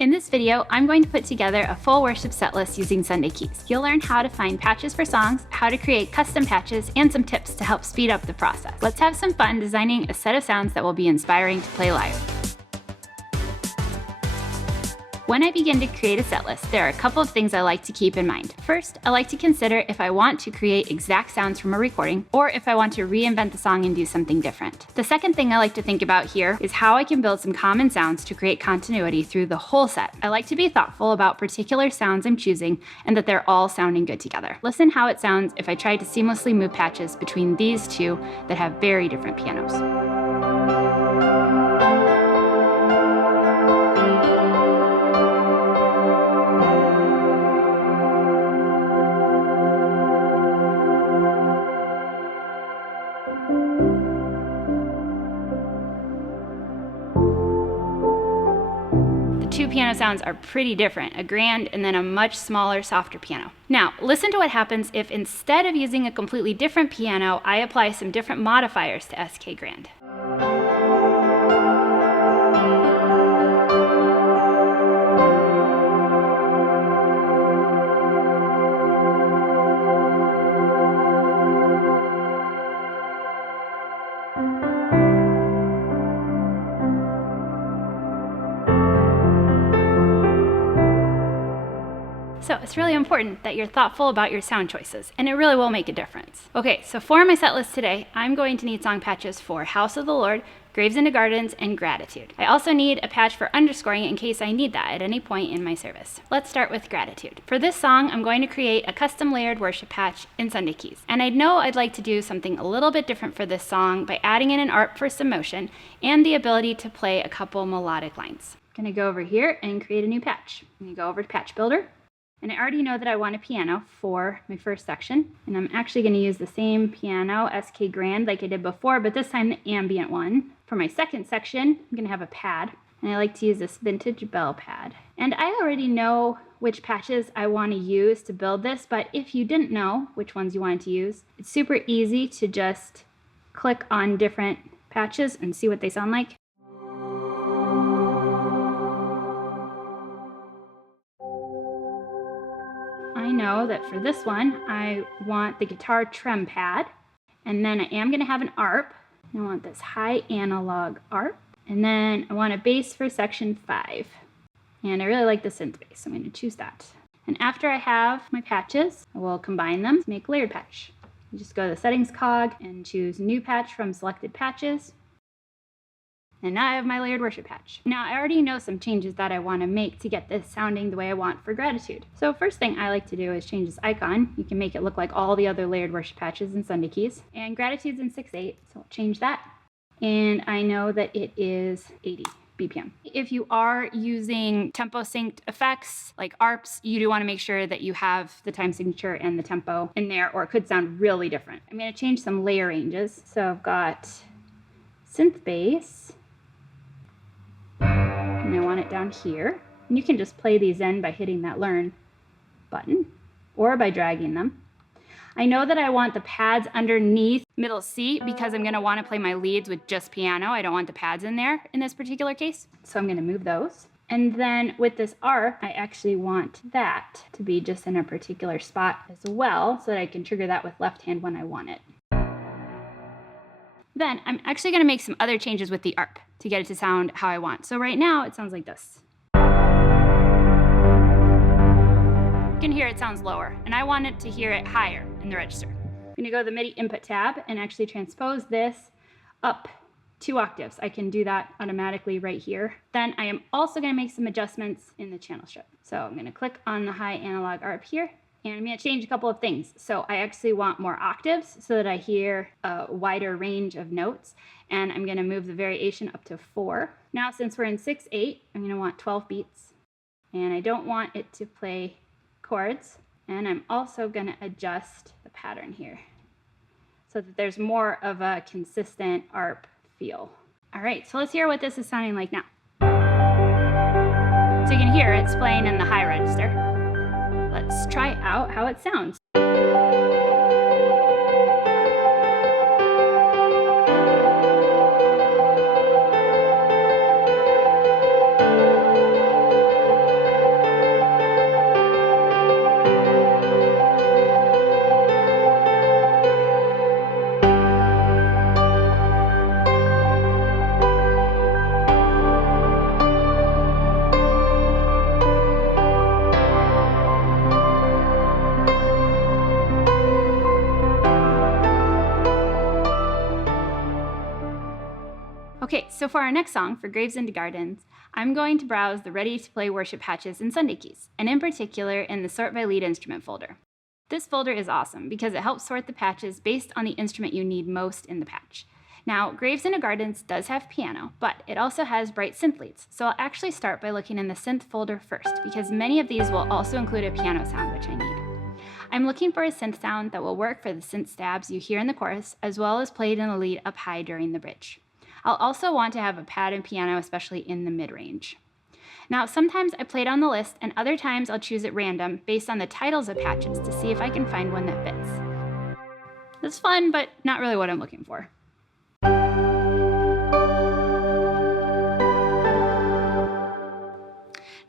In this video, I'm going to put together a full worship set list using Sunday keys. You'll learn how to find patches for songs, how to create custom patches, and some tips to help speed up the process. Let's have some fun designing a set of sounds that will be inspiring to play live. When I begin to create a set list, there are a couple of things I like to keep in mind. First, I like to consider if I want to create exact sounds from a recording or if I want to reinvent the song and do something different. The second thing I like to think about here is how I can build some common sounds to create continuity through the whole set. I like to be thoughtful about particular sounds I'm choosing and that they're all sounding good together. Listen how it sounds if I try to seamlessly move patches between these two that have very different pianos. Two piano sounds are pretty different, a grand and then a much smaller, softer piano. Now, listen to what happens if instead of using a completely different piano, I apply some different modifiers to SK Grand. So it's really important that you're thoughtful about your sound choices, and it really will make a difference. Okay, so for my set list today, I'm going to need song patches for House of the Lord, Graves into Gardens, and Gratitude. I also need a patch for underscoring in case I need that at any point in my service. Let's start with Gratitude. For this song, I'm going to create a custom layered worship patch in Sunday keys. And I know I'd like to do something a little bit different for this song by adding in an ARP for some motion and the ability to play a couple melodic lines. I'm gonna go over here and create a new patch. I'm gonna go over to Patch Builder. And I already know that I want a piano for my first section. And I'm actually going to use the same piano, SK Grand, like I did before, but this time the ambient one. For my second section, I'm going to have a pad. And I like to use this vintage bell pad. And I already know which patches I want to use to build this, but if you didn't know which ones you wanted to use, it's super easy to just click on different patches and see what they sound like. I know that for this one, I want the guitar trem pad, and then I am going to have an ARP. I want this high analog ARP, and then I want a bass for section 5. And I really like the synth bass, so I'm going to choose that. And after I have my patches, I will combine them to make a layered patch. You just go to the settings cog and choose new patch from selected patches. And now I have my layered worship patch. Now I already know some changes that I want to make to get this sounding the way I want for Gratitude. So first thing I like to do is change this icon. You can make it look like all the other layered worship patches in Sunday keys. And Gratitude's in 6/8, so I'll change that. And I know that it is 80 BPM. If you are using tempo synced effects like ARPs, you do want to make sure that you have the time signature and the tempo in there, or it could sound really different. I'm going to change some layer ranges. So I've got synth bass. And I want it down here. And you can just play these in by hitting that learn button or by dragging them. I know that I want the pads underneath middle C because I'm going to want to play my leads with just piano. I don't want the pads in there in this particular case. So I'm going to move those. And then with this ARP, I actually want that to be just in a particular spot as well so that I can trigger that with left hand when I want it. Then I'm actually going to make some other changes with the ARP to get it to sound how I want. So right now it sounds like this. You can hear it sounds lower, and I want it to hear it higher in the register. I'm going to go to the MIDI input tab and actually transpose this up 2 octaves. I can do that automatically right here. Then I am also going to make some adjustments in the channel strip. So I'm going to click on the high analog ARP here. And I'm going to change a couple of things. So I actually want more octaves so that I hear a wider range of notes. And I'm going to move the variation up to 4. Now, since we're in 6/8, I'm going to want 12 beats. And I don't want it to play chords. And I'm also going to adjust the pattern here so that there's more of a consistent ARP feel. All right, so let's hear what this is sounding like now. So you can hear it's playing in the high register. Let's try out how it sounds. So for our next song, for Graves into Gardens, I'm going to browse the ready-to-play worship patches in Sunday keys, and in particular in the Sort by Lead Instrument folder. This folder is awesome because it helps sort the patches based on the instrument you need most in the patch. Now, Graves into Gardens does have piano, but it also has bright synth leads, so I'll actually start by looking in the synth folder first, because many of these will also include a piano sound, which I need. I'm looking for a synth sound that will work for the synth stabs you hear in the chorus, as well as played in the lead up high during the bridge. I'll also want to have a pad and piano, especially in the mid-range. Now, sometimes I play it on the list, and other times I'll choose at random based on the titles of patches to see if I can find one that fits. It's fun, but not really what I'm looking for.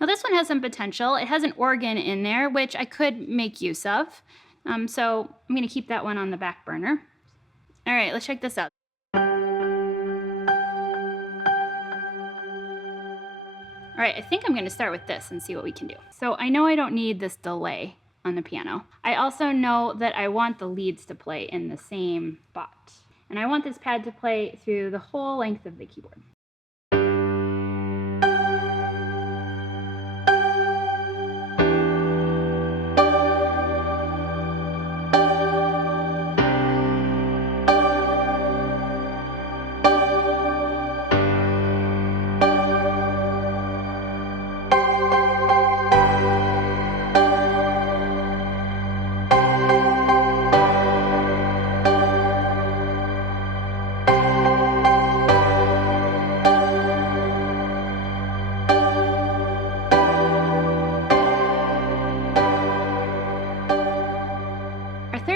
Now this one has some potential. It has an organ in there, which I could make use of. So I'm gonna keep that one on the back burner. All right, let's check this out. All right, I think I'm gonna start with this and see what we can do. So I know I don't need this delay on the piano. I also know that I want the leads to play in the same spot. And I want this pad to play through the whole length of the keyboard.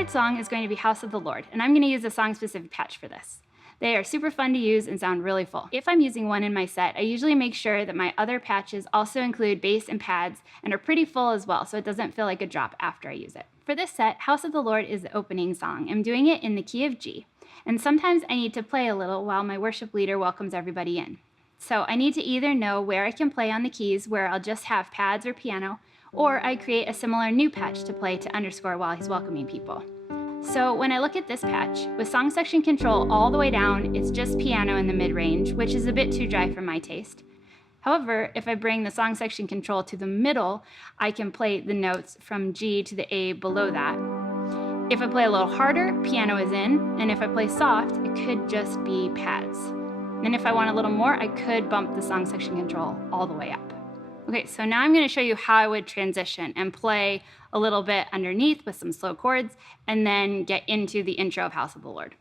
Song is going to be House of the Lord, and I'm going to use a song-specific patch for this. They are super fun to use and sound really full. If I'm using one in my set, I usually make sure that my other patches also include bass and pads and are pretty full as well, so it doesn't feel like a drop after I use it. For this set, House of the Lord is the opening song. I'm doing it in the key of G, and sometimes I need to play a little while my worship leader welcomes everybody in. So I need to either know where I can play on the keys where I'll just have pads or piano, or I create a similar new patch to play to underscore while he's welcoming people. So when I look at this patch, with song section control all the way down, it's just piano in the mid-range, which is a bit too dry for my taste. However, if I bring the song section control to the middle, I can play the notes from G to the A below that. If I play a little harder, piano is in, and if I play soft, it could just be pads. And if I want a little more, I could bump the song section control all the way up. Okay, so now I'm going to show you how I would transition and play a little bit underneath with some slow chords, and then get into the intro of House of the Lord.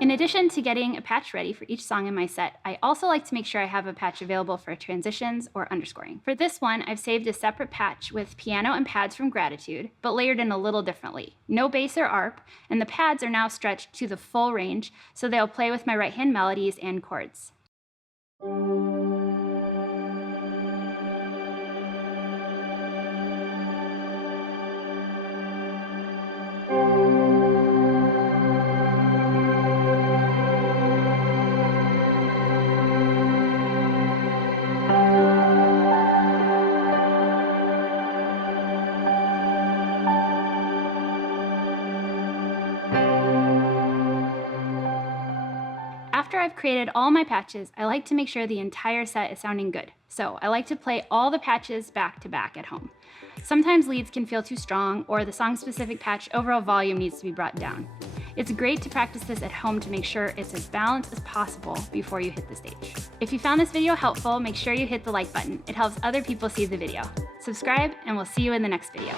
In addition to getting a patch ready for each song in my set, I also like to make sure I have a patch available for transitions or underscoring. For this one, I've saved a separate patch with piano and pads from Gratitude, but layered in a little differently. No bass or arp, and the pads are now stretched to the full range, so they'll play with my right hand melodies and chords. After I've created all my patches, I like to make sure the entire set is sounding good. So I like to play all the patches back to back at home. Sometimes leads can feel too strong, or the song-specific patch overall volume needs to be brought down. It's great to practice this at home to make sure it's as balanced as possible before you hit the stage. If you found this video helpful, make sure you hit the like button. It helps other people see the video. Subscribe, and we'll see you in the next video.